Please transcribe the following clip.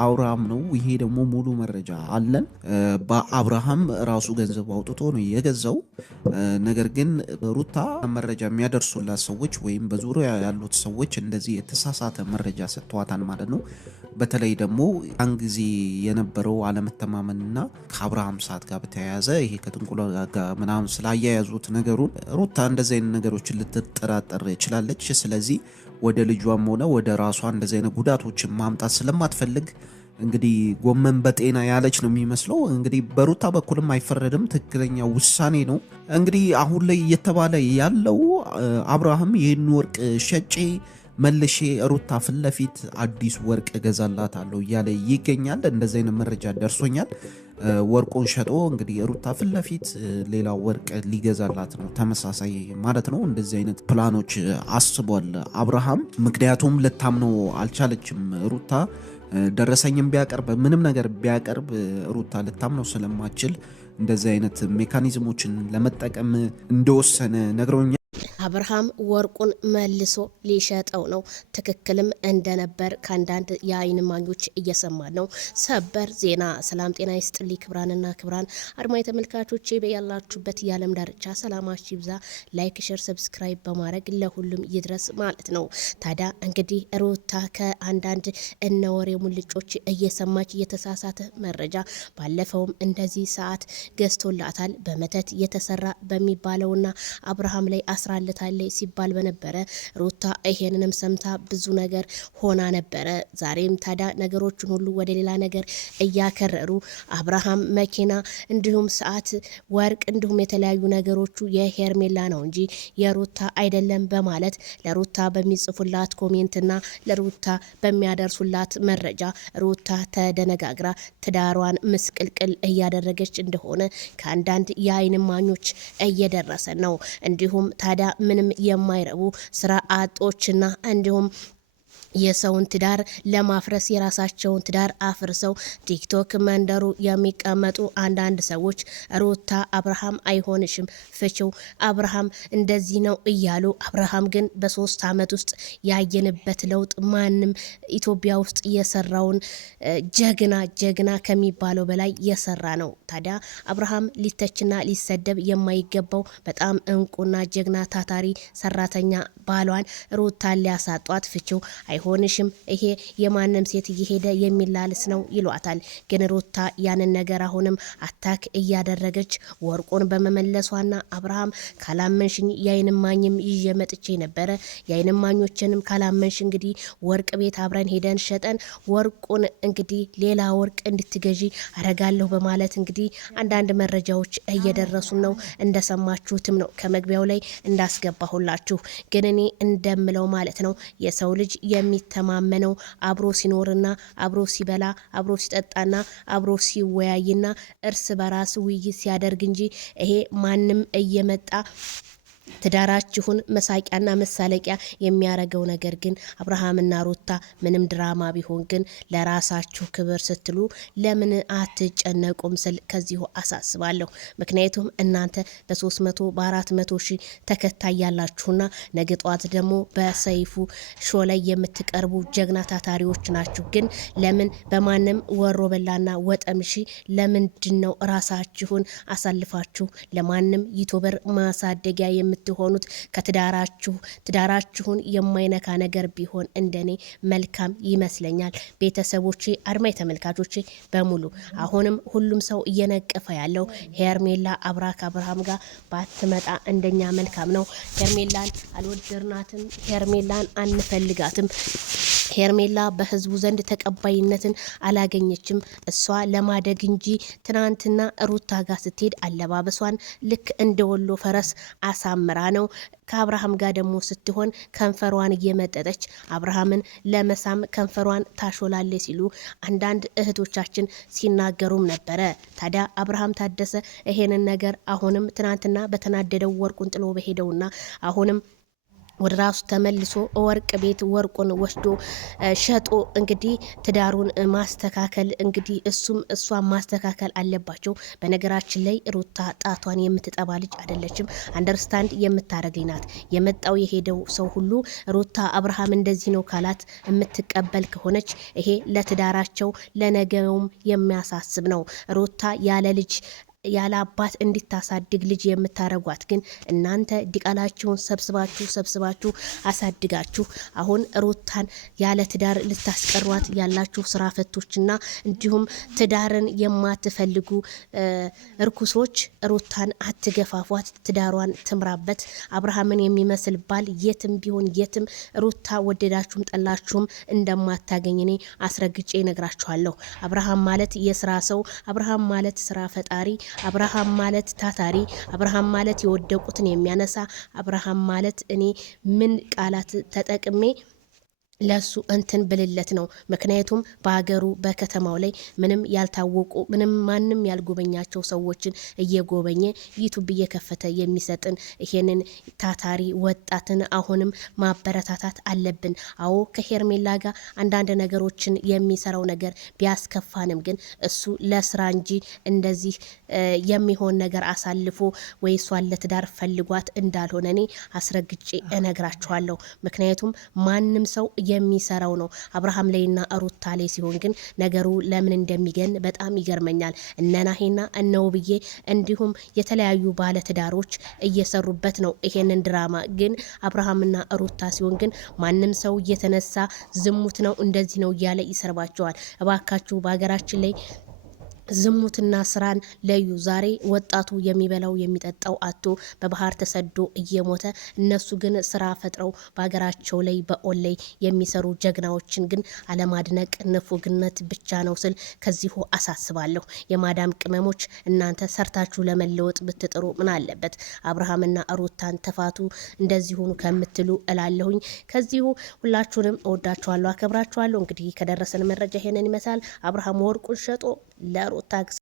አብርሃም ነው። ይሄ ደግሞ ሙሉ መረጃ አለን። በአብርሃም ራሱ ገንዘብ አውጥቶ ነው የገዛው። ነገር ግን ሩታ መረጃ የሚያደርሱላት ሰዎች ወይም በዙሪያ ያሉት ሰዎች እንደዚህ የተሳሳተ መረጃ ሰጥተዋታል ማለት ነው። በተለይ ደግሞ ያን ጊዜ የነበረው አለመተማመንና ከአብርሃም ሰዓት ጋር በተያያዘ ይሄ ከጥንቁላ ጋር ምናምን ስላያያዙት ነገሩን ሩታ እንደዚህ አይነት ነገሮችን ልትጠራጠር ችላለች። ስለዚህ ወደ ልጇም ሆነ ወደ ራሷ እንደዚህ አይነት ጉዳቶችን ማምጣት ስለማትፈልግ እንግዲህ ጎመን በጤና ያለች ነው የሚመስለው። እንግዲህ በሩታ በኩልም አይፈረድም፣ ትክክለኛ ውሳኔ ነው። እንግዲህ አሁን ላይ እየተባለ ያለው አብርሃም ይህን ወርቅ ሸጬ መልሼ ሩታ ፊት ለፊት አዲስ ወርቅ እገዛላታለሁ እያለ ይገኛል። እንደዚህ አይነት መረጃ ደርሶኛል። ወርቁን ሸጦ እንግዲህ ሩታ ፊት ለፊት ሌላ ወርቅ ሊገዛላት ነው፣ ተመሳሳይ ማለት ነው። እንደዚህ አይነት ፕላኖች አስቧል አብርሃም። ምክንያቱም ልታምነው አልቻለችም ሩታ። ደረሰኝም ቢያቀርብ ምንም ነገር ቢያቀርብ ሩታ ልታምነው ስለማችል እንደዚህ አይነት ሜካኒዝሞችን ለመጠቀም እንደወሰነ ነግሮኛል። አብርሃም ወርቁን መልሶ ሊሸጠው ነው። ትክክልም እንደነበር ከአንዳንድ የአይን ማኞች እየሰማን ነው። ሰበር ዜና። ሰላም ጤና ይስጥልኝ ክብራንና ክብራን አድማጭ ተመልካቾቼ በያላችሁበት የዓለም ዳርቻ ሰላማችሁ ይብዛ። ላይክ፣ ሼር፣ ሰብስክራይብ በማድረግ ለሁሉም ይድረስ ማለት ነው። ታዲያ እንግዲህ ሩታ ከአንዳንድ እነወሬ ሙልጮች እየሰማች የተሳሳተ መረጃ ባለፈውም እንደዚህ ሰዓት ገዝቶላታል በመተት የተሰራ በሚባለውና አብርሃም ላይ አስራለታለች ሲባል በነበረ ሩታ ይሄንንም ሰምታ ብዙ ነገር ሆና ነበረ። ዛሬም ታዲያ ነገሮችን ሁሉ ወደ ሌላ ነገር እያከረሩ አብርሃም መኪና እንዲሁም ሰዓት፣ ወርቅ እንዲሁም የተለያዩ ነገሮቹ የሄርሜላ ነው እንጂ የሩታ አይደለም በማለት ለሩታ በሚጽፉላት ኮሜንትና ለሩታ በሚያደርሱላት መረጃ ሩታ ተደነጋግራ ትዳሯን ምስቅልቅል እያደረገች እንደሆነ ከአንዳንድ የአይን እማኞች እየደረሰ ነው። እንዲሁም ታዲያ ምንም የማይረቡ ስራ አጦችና እንዲሁም የሰውን ትዳር ለማፍረስ የራሳቸውን ትዳር አፍርሰው ቲክቶክ መንደሩ የሚቀመጡ አንዳንድ ሰዎች ሩታ አብርሃም አይሆንሽም ፍቺው፣ አብርሃም እንደዚህ ነው እያሉ አብርሃም ግን በ3 ዓመት ውስጥ ያየንበት ለውጥ ማንም ኢትዮጵያ ውስጥ የሰራውን ጀግና ከሚባለው በላይ የሰራ ነው። ታዲያ አብርሃም ሊተችና ሊሰደብ የማይገባው በጣም እንቁና ጀግና ታታሪ ሰራተኛ ባሏን ሩታን ሊያሳጧት ፍቺው አይሆንሽም ይሄ የማንም ሴት እየሄደ የሚላልስ ነው ይሏታል። ግን ሩታ ያንን ነገር አሁንም አታክ እያደረገች ወርቁን በመመለሷና አብርሃም ካላመንሽኝ የአይንማኝም ይዤ መጥቼ ነበረ፣ የአይንማኞችንም ካላመንሽ እንግዲህ ወርቅ ቤት አብረን ሄደን ሸጠን ወርቁን እንግዲህ ሌላ ወርቅ እንድትገዢ አረጋለሁ በማለት እንግዲህ አንዳንድ መረጃዎች እየደረሱ ነው። እንደሰማችሁትም ነው ከመግቢያው ላይ እንዳስገባሁላችሁ። ግን እኔ እንደምለው ማለት ነው የሰው ልጅ የሚተማመነው አብሮ ሲኖርና አብሮ ሲበላ አብሮ ሲጠጣና አብሮ ሲወያይና እርስ በራስ ውይይት ሲያደርግ እንጂ ይሄ ማንም እየመጣ ትዳራችሁን መሳቂያና መሳለቂያ የሚያረገው ነገር ግን አብርሃምና ሩታ ምንም ድራማ ቢሆን ግን ለራሳችሁ ክብር ስትሉ ለምን አትጨነቁም ስል ከዚሁ አሳስባለሁ። ምክንያቱም እናንተ በ300 በ400 ሺህ ተከታይ ያላችሁና ነገ ጧት ደግሞ በሰይፉ ሾ ላይ የምትቀርቡ ጀግና ታታሪዎች ናችሁ። ግን ለምን በማንም ወሮ በላና ወጠምሺ ለምንድነው ራሳችሁን አሳልፋችሁ ለማንም ዩቲዩበር ማሳደጊያ የምትሆኑት? ትዳራችሁን የማይነካ ነገር ቢሆን እንደኔ መልካም ይመስለኛል። ቤተሰቦቼ፣ አድማጭ ተመልካቾቼ በሙሉ አሁንም ሁሉም ሰው እየነቀፈ ያለው ሄርሜላ አብራክ አብርሃም ጋር ባትመጣ እንደኛ መልካም ነው። ሄርሜላን አልወደድናትም፣ ሄርሜላን አንፈልጋትም። ሄርሜላ በህዝቡ ዘንድ ተቀባይነትን አላገኘችም። እሷ ለማደግ እንጂ ትናንትና ሩታ ጋር ስትሄድ አለባበሷን ልክ እንደ ወሎ ፈረስ አሳምራ ነው። ከአብርሃም ጋር ደግሞ ስትሆን ከንፈሯን እየመጠጠች አብርሃምን ለመሳም ከንፈሯን ታሾላለች ሲሉ አንዳንድ እህቶቻችን ሲናገሩም ነበረ። ታዲያ አብርሃም ታደሰ ይሄንን ነገር አሁንም ትናንትና በተናደደው ወርቁን ጥሎ በሄደውና አሁንም ወደ ራሱ ተመልሶ ወርቅ ቤት ወርቁን ወስዶ ሸጦ እንግዲህ ትዳሩን ማስተካከል እንግዲህ እሷን ማስተካከል አለባቸው። በነገራችን ላይ ሩታ ጣቷን የምትጠባ ልጅ አይደለችም። አንደርስታንድ የምታረገኝ ናት። የመጣው የሄደው ሰው ሁሉ ሩታ አብርሃም እንደዚህ ነው ካላት የምትቀበል ከሆነች ይሄ ለትዳራቸው ለነገውም የሚያሳስብ ነው። ሩታ ያለ ልጅ ያለ አባት እንድታሳድግ ልጅ የምታረጓት ግን እናንተ ዲቃላችሁን ሰብስባችሁ አሳድጋችሁ አሁን ሩታን ያለ ትዳር ልታስቀሯት ያላችሁ ስራ ፈቶችና እንዲሁም ትዳርን የማትፈልጉ እርኩሶች ሩታን አትገፋፏት፣ ትዳሯን ትምራበት። አብርሃምን የሚመስል ባል የትም ቢሆን የትም ሩታ ወደዳችሁም ጠላችሁም እንደማታገኝ እኔ አስረግጬ ነግራችኋለሁ። አብርሃም ማለት የስራ ሰው፣ አብርሃም ማለት ስራ ፈጣሪ፣ አብርሃም ማለት ታታሪ፣ አብርሃም ማለት የወደቁትን የሚያነሳ፣ አብርሃም ማለት እኔ ምን ቃላት ተጠቅሜ ለሱ እንትን ብልለት ነው። ምክንያቱም በሀገሩ በከተማው ላይ ምንም ያልታወቁ ምንም ማንም ያልጎበኛቸው ሰዎችን እየጎበኘ ዩቱብ እየከፈተ የሚሰጥን ይሄንን ታታሪ ወጣትን አሁንም ማበረታታት አለብን። አዎ ከሄርሜላ ጋር አንዳንድ ነገሮችን የሚሰራው ነገር ቢያስከፋንም ግን እሱ ለስራ እንጂ እንደዚህ የሚሆን ነገር አሳልፎ ወይ እሷን ለትዳር ፈልጓት እንዳልሆነ እኔ አስረግጬ እነግራችኋለሁ። ምክንያቱም ማንም ሰው የሚሰራው ነው። አብርሃም ላይና ሩታ ላይ ሲሆን ግን ነገሩ ለምን እንደሚገን በጣም ይገርመኛል። እነናሄና እነውብዬ እንዲሁም የተለያዩ ባለትዳሮች እየሰሩበት ነው ይሄንን ድራማ። ግን አብርሃምና ሩታ ሲሆን ግን ማንም ሰው እየተነሳ ዝሙት ነው እንደዚህ ነው እያለ ይሰርባቸዋል። እባካችሁ በሀገራችን ላይ ዝሙትና ስራን ለዩ። ዛሬ ወጣቱ የሚበላው የሚጠጣው አቶ በባህር ተሰዶ እየሞተ እነሱ ግን ስራ ፈጥረው በሀገራቸው ላይ በኦንላይ የሚሰሩ ጀግናዎችን ግን አለማድነቅ ንፉግነት ብቻ ነው ስል ከዚሁ አሳስባለሁ። የማዳም ቅመሞች እናንተ ሰርታችሁ ለመለወጥ ብትጥሩ ምን አለበት? አብርሃምና ሩታን ተፋቱ እንደዚህ ሆኑ ከምትሉ እላለሁኝ። ከዚሁ ሁላችሁንም እወዳችኋለሁ፣ አከብራችኋለሁ። እንግዲህ ከደረሰን መረጃ ይሄንን ይመስላል። አብርሃም ወርቁን ሸጦ ለሩታ